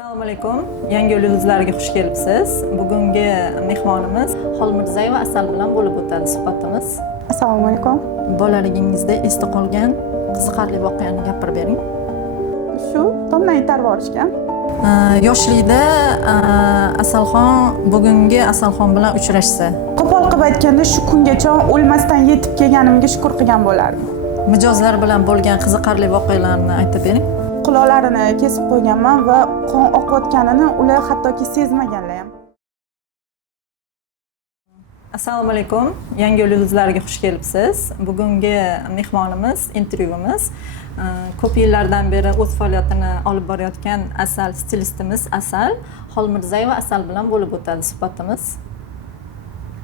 Assalomu alaykum. Yangi yulduzlarga xush kelibsiz. Bugungi mehmonimiz Xolmirzayeva Asal bilan bo'lib o'tadi suhbatimiz. Assalomu alaykum. Bolaligingizda esda qolgan qiziqarli voqeani gapirib bering. Shu tomdan itarib borishgan. Yoshlikda Asalxon bugungi Asalxon bilan uchrashsa, Qo'pol qilib aytganda shu kungacha o'lmasdan yetib kelganimga shukr qilgan bo'lardim. mijozlar bilan bo'lgan qiziqarli voqealarni aytib bering. Quloqlarini kesib qo'yganman va qon oqayotganini ular hattoki sezmaganlar ham. Assalomu alaykum. Yangi yulduzlarga xush kelibsiz. Bugungi mehmonimiz, intervyuimiz ko'p yillardan beri o'z faoliyatini olib borayotgan Asal stilistimiz Asal Xolmirzayeva Asal bilan bo'lib o'tadi suhbatimiz.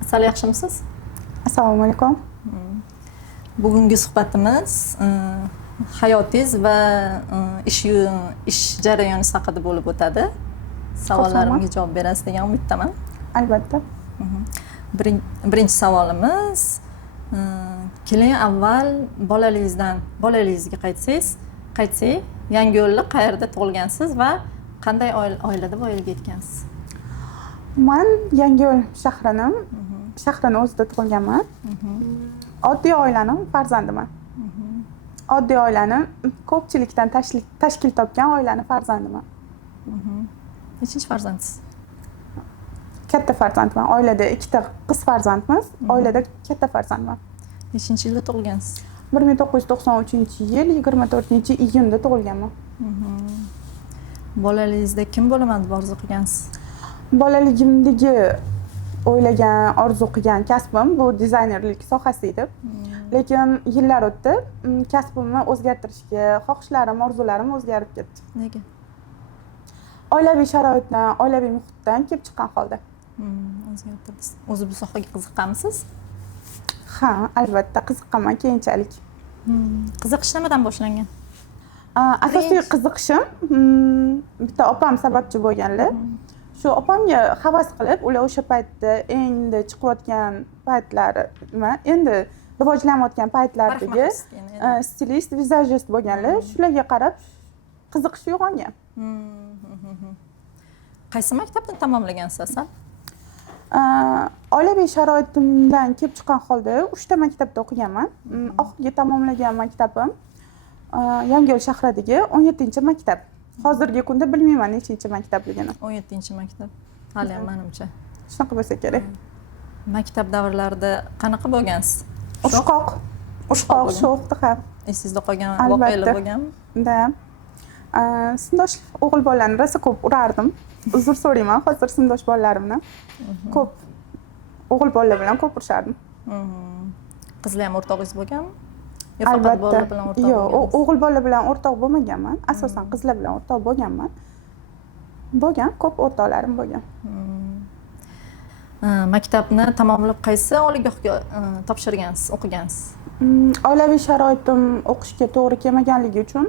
Asal, yaxshimisiz? Assalomu alaykum. Bugungi suhbatimiz hayotingiz va ish jarayoni haqida bo'lib o'tadi. Savollarimga javob berasiz degan umiddaman. Albatta. Birinchi savolimiz, keling avval bolaligingizga qaytsak, Yangiyo'lda qayerda tug'ilgansiz va qanday oilada voyaga yetgansiz? Men Yangiyo'l shahrini o'zida tug'ilganman. Oddiy oilaning farzandiman. Oddiy oilani ko'pchilikdan tashkil topgan oilaning farzandiman. Nechinchi farzandsiz? Katta farzandman. Oilada ikkita qiz farzandmiz. Oilada katta farzandman. Nechinchi yilda tug'ilgansiz? 1993-yil 24-iyunda tug'ilganman. Bolaligingizda kim bo'laman deb orzu qilgansiz? Bolaligimdagi o'ylagan, orzu qilgan kasbim bu dizaynerlik sohasi edi. Lekin yillar o'tdi, kasbimni o'zgartirishga xohishlarim, orzularim o'zgarib ketdi. Nega? Oilaviy sharoitdan, oilaviy muhitdan kelib chiqqan holda. O'zgartirdingiz. O'zi bu sohaga qiziqqanmisiz? Ha, albatta qiziqqaman keyinchalik. Qiziqish nimadan boshlangan? Asosiy qiziqishim bitta opam sababchi bo'lganlar. Shu opamga havas qilib, ular o'sha paytda endi chiqayotgan paytlari, endi rivojlanayotgan paytlardagi stilist, vizajist bo'lganlar, shularga qarab qiziqish uyg'ongan. Qaysi maktabni tamomlagansiz Asal? Oilaviy sharoitimdan kelib chiqqan holda 3 ta maktabda o'qiganman. Oxirgi tamomlagan maktabim Yangiyo'l shahridagi 17-maktab. Hozirgi kunda bilmayman nechinchi maktabligini. 17-maktab. Hali ham menimcha. Shunaqa bo'lsa kerak. Maktab davrlarida qanaqa bo'lgansiz? Ushqoq, sho'x ham. Esingizda qolgan voqealar bo'lganmi? Da. Sindosh o'g'il bolalarni rosa ko'p urardim. Uzr so'rayman, hozir sindosh bolalarimni. Ko'p o'g'il bolalar bilan ko'p urishardim. Qizlar ham o'rtog'ingiz bo'lganmi? Yo faqat bolalar bilan o'rtoq bo'lgansiz? Yo'q, o'g'il bolalar bilan o'rtoq bo'lmaganman. Asosan qizlar bilan o'rtoq bo'lganman. Ko'p o'rtoqlarim bo'lgan. Maktabni tamomlab qaysi oliygohga topshirgansiz, o'qigansiz? Oilaviy sharoitim o'qishga to'g'ri kelmaganligi uchun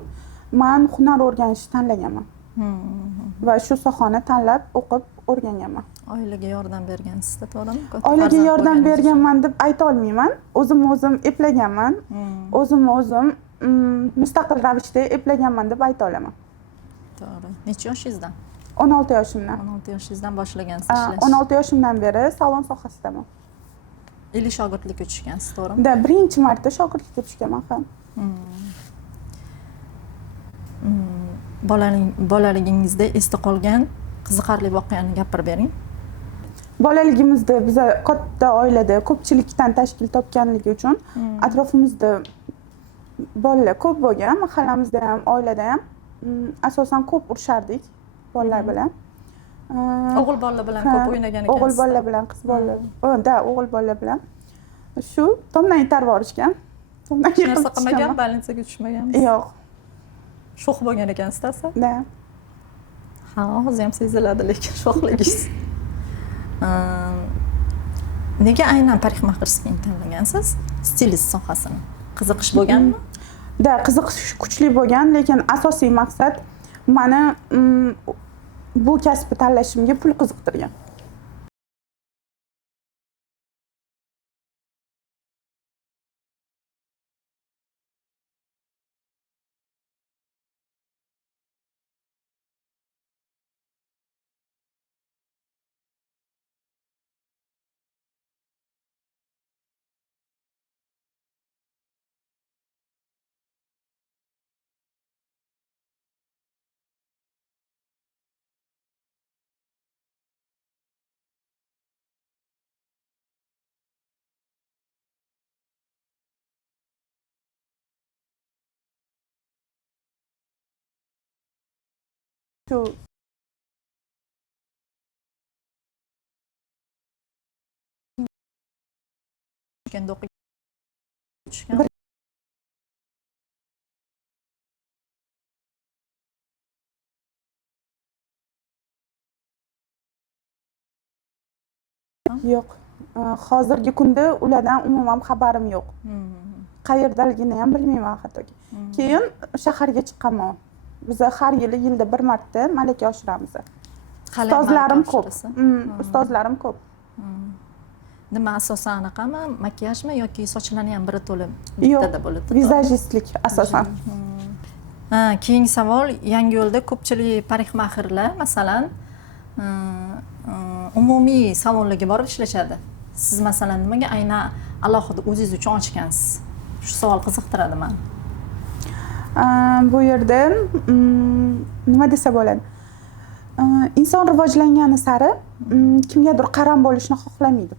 men hunar o'rganishni tanlaganman. Va shu sohani tanlab o'qib o'rganganman. Oilaga yordam bergansizda, to'g'rimi? Oilaga yordam berganman deb ayta olmayman. O'zim eplaganman. O'zim mustaqil ravishda eplaganman deb ayta olaman. To'g'ri. Necha yoshingizdan? 16 yoshimdan. 16 yoshingizdan boshlagansiz ishlash. 16 yoshimdan beri salon sohasidaman. Ilk shogirdlikka tushgansiz, to'g'rimi? Da, birinchi marta shogirdlikka tushganman ham. Bolaligingizda esda qolgan qiziqarli voqeani gapirib bering. Bolaligimizda biz katta oilada ko'pchilikdan tashkil topganligi uchun atrofimizda bolalar ko'p bo'lgan, mahallamizda ham, oilada ham asosan ko'p urishardik bolalar bilan. O'g'il bolalar bilan ko'p o'ynagan ekansiz. O'g'il bolalar bilan, qiz bolalar. O'g'il bolalar bilan. Shu tomdan itarib borishgan. Tomdan narsa qilmagan, balansaga tushmagansiz? Yo'q. Sho'x bo'lgan ekansiz, Asal? Da. Ha, hozir ham seziladi lekin sho'xligingiz. Nega aynan parikmaxirskini tanlagansiz? Stilist sohasini. Qiziqish bo'lganmi? Da, qiziqish kuchli bo'lgan, lekin asosiy maqsad meni bu kasbni tanlashimga pul qiziqtirgan. shu Toshkentda o'qishgan. yo'q. Hozirgi kunda ulardan umuman xabarim yo'q. Qayerdaligini ham bilmayman hattoki. Keyin shaharga chiqqanman. Biz har yilda bir marta malaka oshiramiz. Ustozlarim ko'p. Ustozlarim ko'p. Nima asosan anaqami? Makiyajmi yoki sochlarni ham biri to'lib Yo'q, bittada bo'ladi? vizajistlik asosan. Keyingi savol, Yangiyo'lda ko'pchilik parikmahirlar, masalan, umumiy salonlarga borib ishlashadi. Siz masalan nimaga aynan alohida o'zingiz uchun ochgansiz? Shu savol qiziqtiradi meni. Bu yerda nima desa bo'ladi? Inson rivojlangani sari kimgadir qaram bo'lishni xohlamaydi.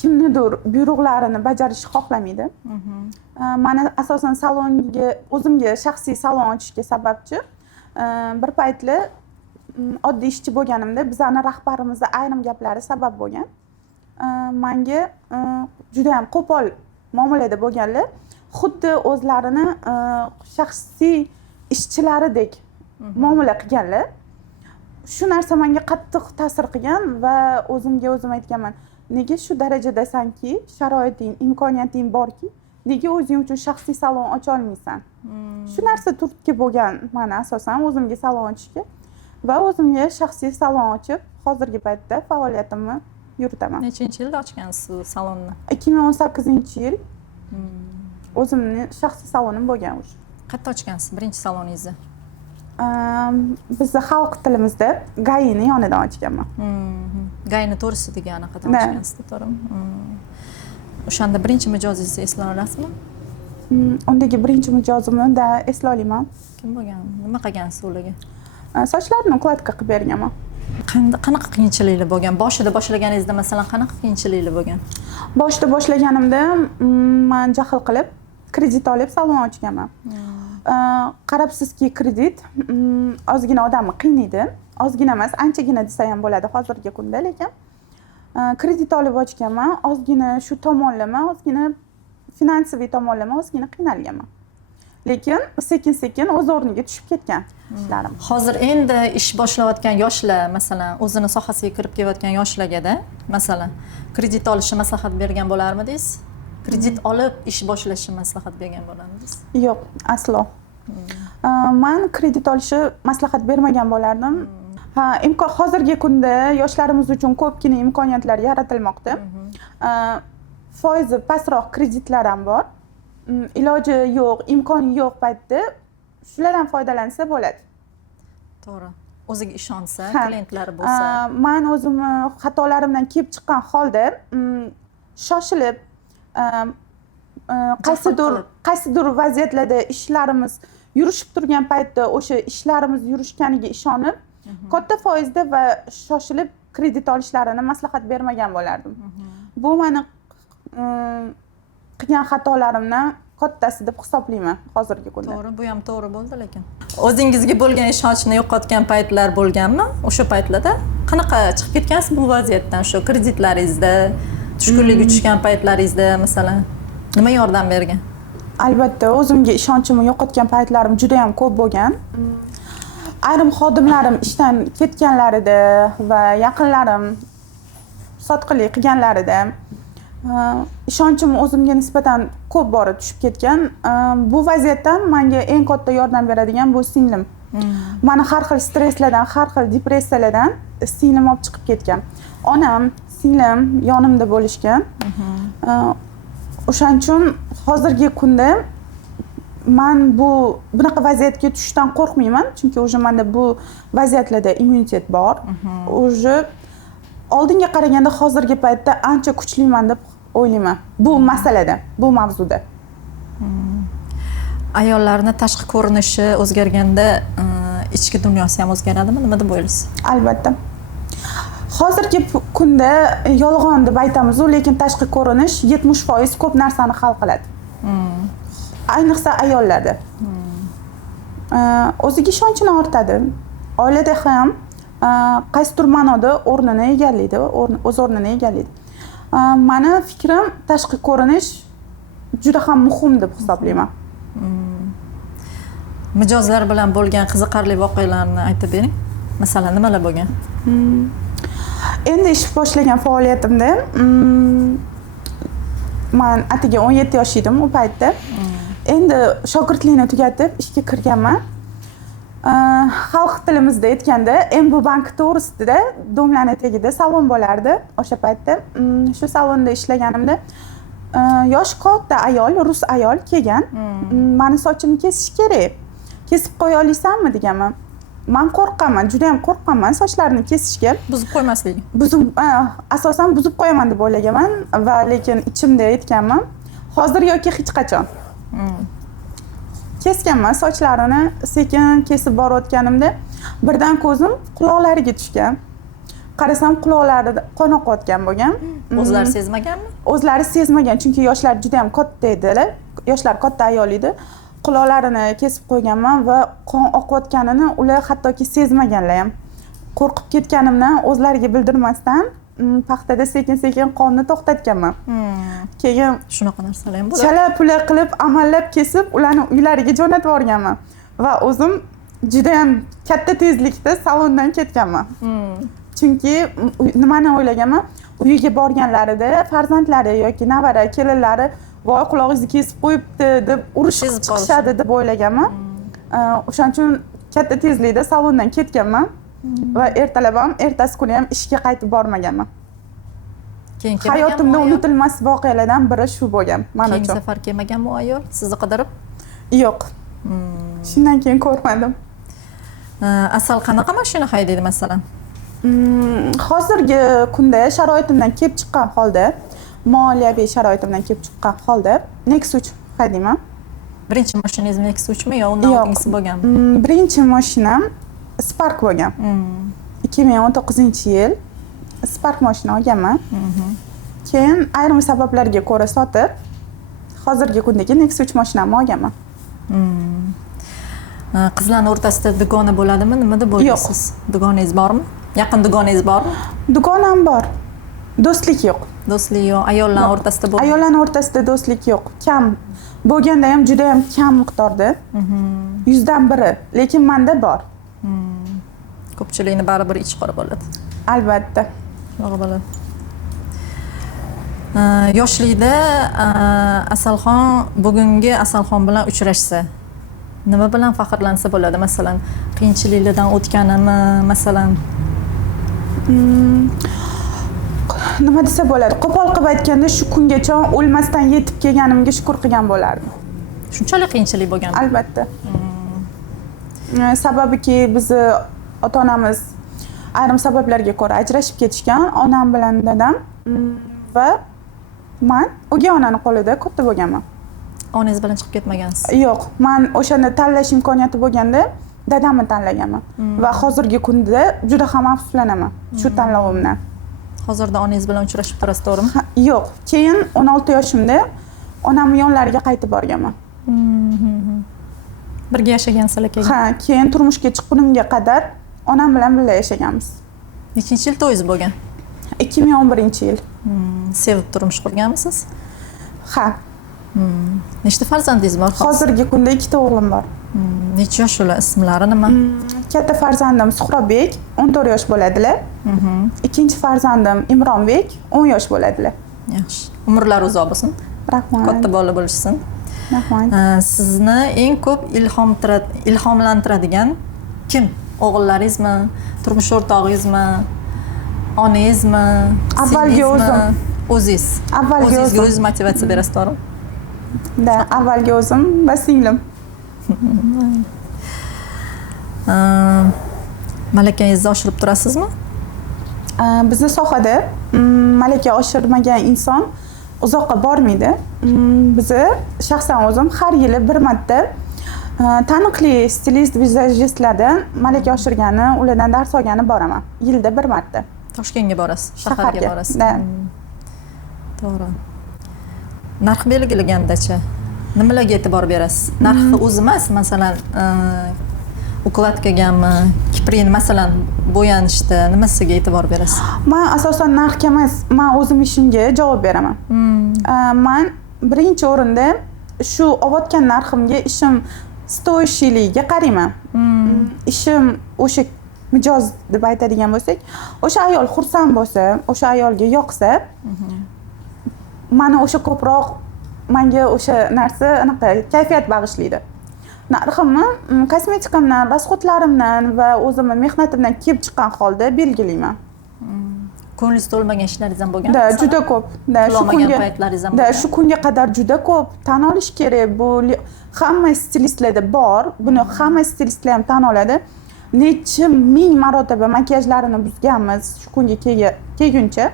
Kimnidir buyruqlarini bajarishni xohlamaydi. Mana asosan salonga, o'zimga shaxsiy salon ochishga sababchi bir paytlar oddiy ishchi bo'lganimda bizani rahbarimizning ayrim gaplari sabab bo'lgan. Menga juda ham qo'pol muomalada bo'lganlar, xuddi o'zlarini shaxsiy ishchilaridek muomala qilganlar. Shu narsa menga qattiq ta'sir qilgan va o'zimga o'zim aytganman, nega shu darajadasanki, sharoiting, imkoniyating borki, nega o'zing uchun shaxsiy salon ocha olmaysan? Shu narsa turtki bo'lgan mana asosan o'zimga salon ochishga va o'zimga shaxsiy salon ochib, hozirgi paytda faoliyatimni yuritaman. Nechinchi yilda ochgansiz salonni? 2018-yil o'zimning shaxsiy salonim bo'lgan o'sha. Qayerda ochgansiz birinchi saloningizni? Bizni xalq tilimizda Gayini yonidan ochganman. Gayini to'g'risidagi anaqadan ochgansiz, to'g'rimi? O'shanda birinchi mijozingizni eslay olasizmi? Undagi birinchi mijozimni eslay olaman. Kim bo'lgan? Nima qilgansiz ularga? Sochlarni ukladka qilib berganman. Qanaqa qiyinchiliklar bo'lgan? Boshida boshlaganingizda masalan qanaqa qiyinchiliklar bo'lgan? Boshida boshlaganimda men jahl qilib kredit olib salon ochganman. Qarabsizki, kredit ozgina odamni qiynaydi. Ozgina emas, anchagina desa ham bo'ladi hozirgi kunda, lekin kredit olib ochganman. Ozgina shu tomonlama, ozgina finansiviy tomonlama ozgina qiynalganman. Lekin sekin-sekin o'z o'rniga tushib ketgan ishlarim. Hozir endi ish boshlayotgan yoshlar, masalan, o'zini sohasiga kirib kelayotgan yoshlarga-da, masalan, kredit olishni maslahat bergan bo'larmidingiz? Kredit olib ish boshlashni maslahat bergan bo'larmidingiz? Yo'q, aslo. Men kredit olishni maslahat bermagan bo'lardim. Hozirgi kunda yoshlarimiz uchun ko'pgina imkoniyatlar yaratilmoqda. Foizi pastroq kreditlar ham bor. Iloji yo'q, imkoni yo'q paytda shulardan foydalansa bo'ladi. To'g'ri. O'ziga ishonsa, klientlari bo'lsa. Men o'zim xatolarimdan kelib chiqqan holda shoshilib qaysidir vaziyatlarda ishlarimiz yurishib turgan paytda o'sha ishlarimiz yurishganiga ishonib, katta foizda va shoshilib kredit olishlarini maslahat bermagan bo'lardim. Bu meni qilgan xatolarimdan kattasi deb hisoblayman hozirgi kunda. To'g'ri, bu ham to'g'ri bo'ldi, lekin o'zingizga bo'lgan ishonchni yo'qotgan paytlar bo'lganmi? O'sha paytlarda qanaqa chiqib ketgansiz bu vaziyatdan? Shu kreditlaringizda, tushkunlikka tushgan paytlaringizda masalan nima yordam bergan? Albatta, o'zimga ishonchimni yo'qotgan paytlarim juda ham ko'p bo'lgan. Ayrim xodimlarim ishdan ketganlarida va yaqinlarim sotqinlik qilganlarida ishonchim o'zimga nisbatan ko'p bora tushib ketgan. Bu vaziyatdan menga eng katta yordam beradigan bu singlim. Meni har xil stresslardan, har xil depressiyalardan singlim olib chiqib ketgan. Onam, singlim yonimda bo'lishgan. O'shaning uchun hozirgi kunda men bunaqa vaziyatga tushishdan qo'rqmayman, chunki o'sha menda bu vaziyatlarda immunitet bor. O'sha oldinga qaraganda hozirgi paytda ancha kuchliman deb o'ylayman. Bu masalada, bu mavzuda. Ayollarning tashqi ko'rinishi o'zgarganda ichki dunyosi ham o'zgaradimi? Nima deb o'ylaysiz? Albatta. Hozirgi kunda yolg'on deb aytamiz, lekin tashqi ko'rinish 70% ko'p narsani hal qiladi. Ayniqsa ayollarda. O'ziga ishonchini ortadi. oilada ham qaysidir ma'noda o'rnini egallaydi, o'z o'rnini egallaydi. Mani fikrim tashqi ko'rinish juda ham muhim deb hisoblayman. Mijozlar bilan bo'lgan qiziqarli voqealarni aytib bering. Masalan, nimalar bo'lgan? Endi ish boshlagan faoliyatimda men atigi 17 yosh edim u paytda. Endi shogirdlikni tugatib ishga kirganman. Xalq tilimizda aytganda MB bank to'g'risida domlani tagida salon bo'lardi o'sha paytda. Shu salonda ishlaganimda yosh katta ayol, rus ayol kelgan. Meni sochimni kesish kerak. Kesib qo'ya olasanmi deganman. Men qo'rqaman, juda ham qo'rqaman sochlarini kesishga. Buzib qo'ymaslik. Asosan buzib qo'yaman deb o'ylaganman va lekin ichimda aytganman, hozir yoki hech qachon. Kesganman sochlarini, sekin kesib borayotganimda birdan ko'zim quloqlariga tushgan. Qarasam quloqlarida qon oqayotgan bo'lgan. O'zlari sezmaganmi? O'zlari sezmagan, chunki yoshlar juda ham katta edilar. Yoshlar katta ayol edi. Quloqlarini kesib qo'yganman va qon oqayotganini ular hattoki sezmaganlar ham. Qo'rqib ketganimdan o'zlariga bildirmasdan paxtada sekin-sekin qonni to'xtatganman. Keyin shunaqa narsalar ham bo'ladi. Chala-pula qilib amallab kesib, ularni uylariga jo'natib yuborganman va o'zim juda ham katta tezlikda salondan ketganman. Chunki nimani o'ylaganman? Uyiga borganlarida farzandlari yoki navara, kelinlari voy qulog'ingizni kesib qo'yibdi deb urishib chiqishadi deb o'ylaganman. O'shaning uchun katta tezlikda salondan ketganman va ertalab ham ertasi kuni ham ishga qaytib bormaganman. Hayotimda unutilmas voqealardan biri shu bo'lgan men uchun. Keyingi safar kelmaganmi u ayol sizni qidirib? Yo'q. Shundan keyin ko'rmadim. Asal qanaqa mashina haydaydi masalan? Hozirgi kunda sharoitimdan kelib chiqqan holda, moliyaviy sharoitimdan kelib chiqqan holda Nexus haydayman. Birinchi mashinangiz Nexus mi yo undan oldingisi bo'lganmi? Birinchi mashinam Spark bo'lgan. 2019-yil Spark mashina olganman. Keyin ayrim sabablarga ko'ra sotib, hozirgi kundagi Nexus mashinamni olganman. Qizlarning o'rtasida dugona bo'ladimi? Nimada bo'lasiz? Dugonangiz bormi? Yaqin dugonangiz bormi? Dugonam bor. Do'stlik yo'q. Do'stlik yo'q. Ayollar o'rtasida bo'lmaydi. Ayollar o'rtasida do'stlik yo'q. Kam. Bo'lganda ham juda ham kam miqdorda. 100dan biri, lekin menda bor. Ko'pchilikni baribir ichi qora bo'ladi. Albatta. Shunaqa bo'ladi. Yoshlikda Asalxon bugungi Asalxon bilan uchrashsa, nima bilan faxrlansa bo'ladi? Masalan, qiyinchiliklardan o'tganimi, masalan? Nima desa bo'ladi? Qo'pol qilib aytganda shu kungacha o'lmasdan yetib kelganimga shukr qilgan bo'lardim. Shunchalik qiyinchilik bo'lgan? Albatta. Sababiki bizni ota-onamiz ayrim sabablarga ko'ra ajrashib ketishgan, onam bilan dadam va men o'gay onani qo'lida katta bo'lganman. Onangiz bilan chiqib ketmagansiz? Yo'q, men o'shanda tanlash imkoniyati bo'lganda dadamni tanlaganman va hozirgi kunda juda ham afsuslanaman shu tanlovimdan. Hozirda onangiz bilan uchrashib turasiz, to'g'rimi? Yo'q, keyin 16 yoshimda onamning yonlariga qaytib borganman. Birga yashagansiz keyin? Ha, keyin turmushga chiqqunimga qadar onam bilan birga yashaganmiz. Nechinchi yil to'yingiz bo'lgan? 2011-yil. Sevib turmush qurganmisiz? Ha. Nechta farzandingiz bor? Hozirgi kunda 2 ta o'g'lim bor. Necha yosh ular? Ismlari nima? Katta farzandim Suhrobek, 14 yosh bo'ladilar. Ikkinchi farzandim Imronbek, 10 yosh bo'ladilar. Yaxshi. Umrlari uzoq bo'lsin. Rahmat. Katta bola bo'lishsin. Rahmat. Sizni eng ko'p ilhomlantiradigan kim? O'g'illaringizmi, turmush o'rtog'ingizmi, onangizmi, avvalgi o'zim. O'zingiz. Avvalgi o'zingizga o'zingiz motivatsiya berasiz, to'g'rimi? Da, avvalgi o'zim va singlim. Malakangizni oshirib turasizmi? Bizni sohada malaka oshirmagan inson uzoqqa bormaydi. Bizni shaxsan o'zim har yili bir marta taniqli stilist, vizajistlardan malaka oshirgani, ulardan dars olgani boraman. Yilda bir marta. Toshkentga borasiz, shaharga borasiz. To'g'ri. Narx belgilagandacha nimalarga e'tibor berasiz? Narxi o'zi emas, masalan, ukladkagami, kiprin masalan bo'yanishda nimasiga e'tibor berasiz? Men asosan narxga emas, men o'zim ishimga javob beraman. Men birinchi o'rinda shu olayotgan narximga ishim stoyishligiga qarayman. Ishim o'sha mijoz deb aytadigan bo'lsak, o'sha ayol xursand bo'lsa, o'sha ayolga yoqsa, mana o'sha ko'proq menga o'sha narsa anaqa kayfiyat bag'ishlaydi. Narximni kosmetikamdan, rasxodlarimdan va o'zimning mehnatimdan kelib chiqqan holda belgilayman. Ko'nglingiz to'lmagan ishlaringiz ham bo'lgan? Da, juda ko'p. Da, paytlaringiz ham da, bo'lgan? shu kunga qadar juda ko'p. Tan olish kerak, bu hamma stilistlarda bor. Buni hamma stilistlar ham tan oladi. Necha ming marotaba makiyajlarini buzganmiz shu kunga kelguncha.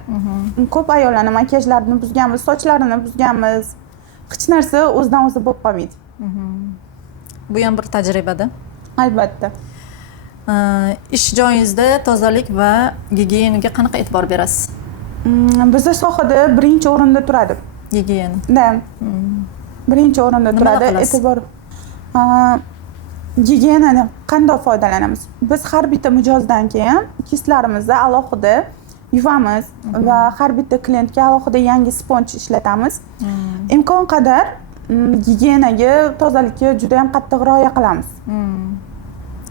Ko'p ayollarning makiyajlarini buzganmiz, sochlarini buzganmiz. Hech narsa o'zidan o'zi bo'lib qolmaydi. Bu ham bir tajribada. Albatta. Ish joyingizda tozalik va gigiyenaga qanaqa e'tibor berasiz? Bizda sohada birinchi o'rinda turadi. Gigiyena. Da. Birinchi o'rinda turadi. qilasiz? E'tibor. Gigiyenadan qanday foydalanamiz? Biz har bitta mijozdan keyin kislarimizni alohida yuvamiz va har bitta klientga alohida yangi sponj ishlatamiz. Imkon qadar gigiyenaga, tozalikka juda ham qattiq rioya qilamiz.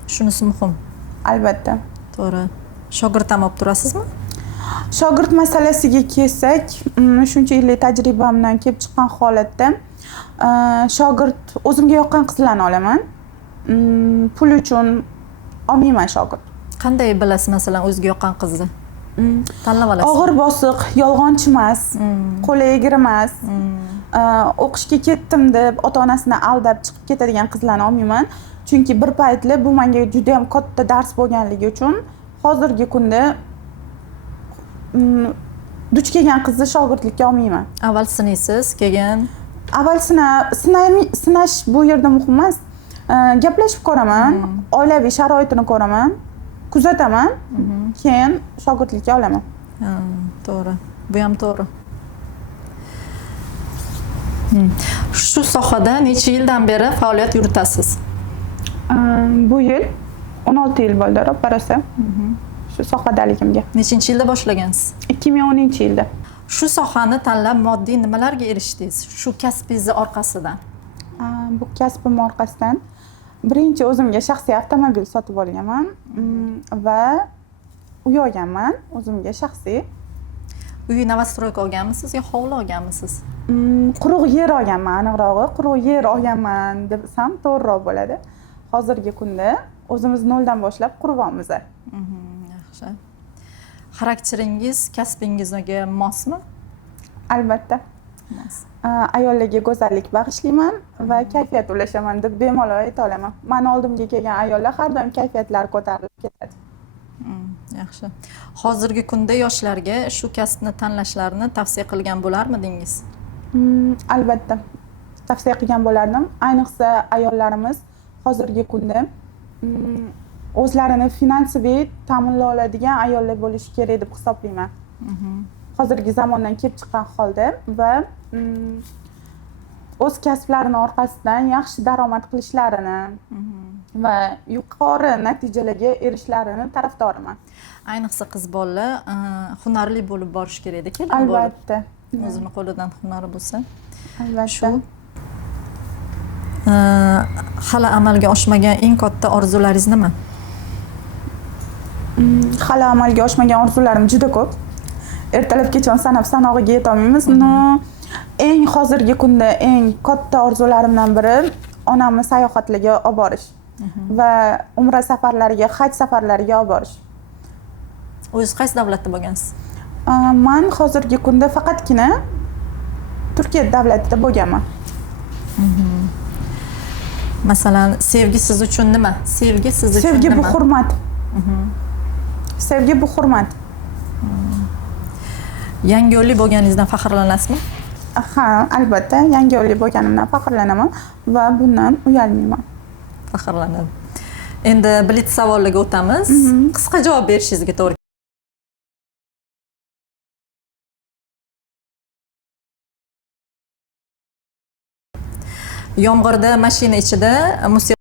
Shunisi muhim. Albatta. To'g'ri. Shogird ham olib turasizmi? Shogird masalasiga kelsak, shuncha yillik tajribamdan kelib chiqqan holatda shogird o'zimga yoqqan qizlarni olaman. Pul uchun olmayman shogird. Qanday bilasiz masalan o'ziga yoqqan qizni? Tanlab olasiz. Og'ir bosiq, yolg'onchi emas, qo'li egri emas. O'qishga ketdim deb ota-onasini aldab chiqib ketadigan qizlarni olmayman. Chunki bir paytlar bu menga juda ham katta dars bo'lganligi uchun hozirgi kunda duch kelgan qizni shogirdlikka olmayman. Avval sinaysiz, keyin Avval sinash bu yerda muhim emas. Gaplashib ko'raman, oilaviy sharoitini ko'raman, kuzataman, keyin shogirdlikka olaman. To'g'ri. Bu ham to'g'ri. Shu sohada necha yildan beri faoliyat yuritasiz? Bu yil 16 yil bo'ldi, ro'parasi. Shu sohadaligimga. Nechinchi yilda boshlagansiz? 2010-yilda. Shu sohani tanlab moddiy nimalarga erishdingiz? Shu kasbingiz orqasidan. Bu kasbim orqasidan birinchi o'zimga shaxsiy avtomobil sotib olganman va uy olganman o'zimga shaxsiy. Uy novostroyka olganmisiz yo hovli olganmisiz? Quruq yer olganman, aniqrog'i quruq yer olganman desam to'g'riroq bo'ladi. Hozirgi kunda o'zimiz noldan boshlab quryapmiz. Yaxshi. Xarakteringiz kasbingizga mosmi? Albatta. Mos. Ayollarga go'zallik bag'ishlayman va kayfiyat ulashaman deb bemalol ayta olaman. Meni oldimga kelgan ayollar har doim kayfiyatlari ko'tarilib ketadi. Yaxshi. Hozirgi kunda yoshlarga shu kasbni tanlashlarini tavsiya qilgan bo'larmidingiz? Albatta. Tavsiya qilgan bo'lardim. Ayniqsa ayollarimiz hozirgi kunda o'zlarini finansiviy ta'minlay oladigan ayollar bo'lishi kerak deb hisoblayman. Hozirgi zamondan kelib chiqqan holda va o'z kasblarini orqasidan yaxshi daromad qilishlarini va yuqori natijalarga erishlarini tarafdoriman. Ayniqsa qiz bolalar hunarli bo'lib borish kerak kelin bo'lib. Albatta. O'zini qo'lidan hunari bo'lsa. Albatta. Shu hali amalga oshmagan eng katta orzularingiz nima? Hali amalga oshmagan orzularim juda ko'p. Ertalab kechon sanab sanog'iga yeta olmaymiz. Eng hozirgi kunda eng katta orzularimdan biri onamni sayohatlarga olib borish va umra safarlariga, haj safarlariga olib borish. O'zingiz qaysi davlatda bo'lgansiz? Men hozirgi kunda faqatgina Turkiya davlatida bo'lganman. Masalan, sevgi siz uchun nima? Sevgi siz uchun nima? Sevgi bu hurmat. Sevgi bu hurmat. Yangiyo'llik bo'lganingizdan faxrlanasizmi? Ha, albatta, yangiyo'llik bo'lganimdan faxrlanaman va bundan uyalmayman. Faxrlanadi. Endi blitz savollarga o'tamiz. Qisqa javob berishingizga to'g'ri. Yomg'irda mashina ichida musiqa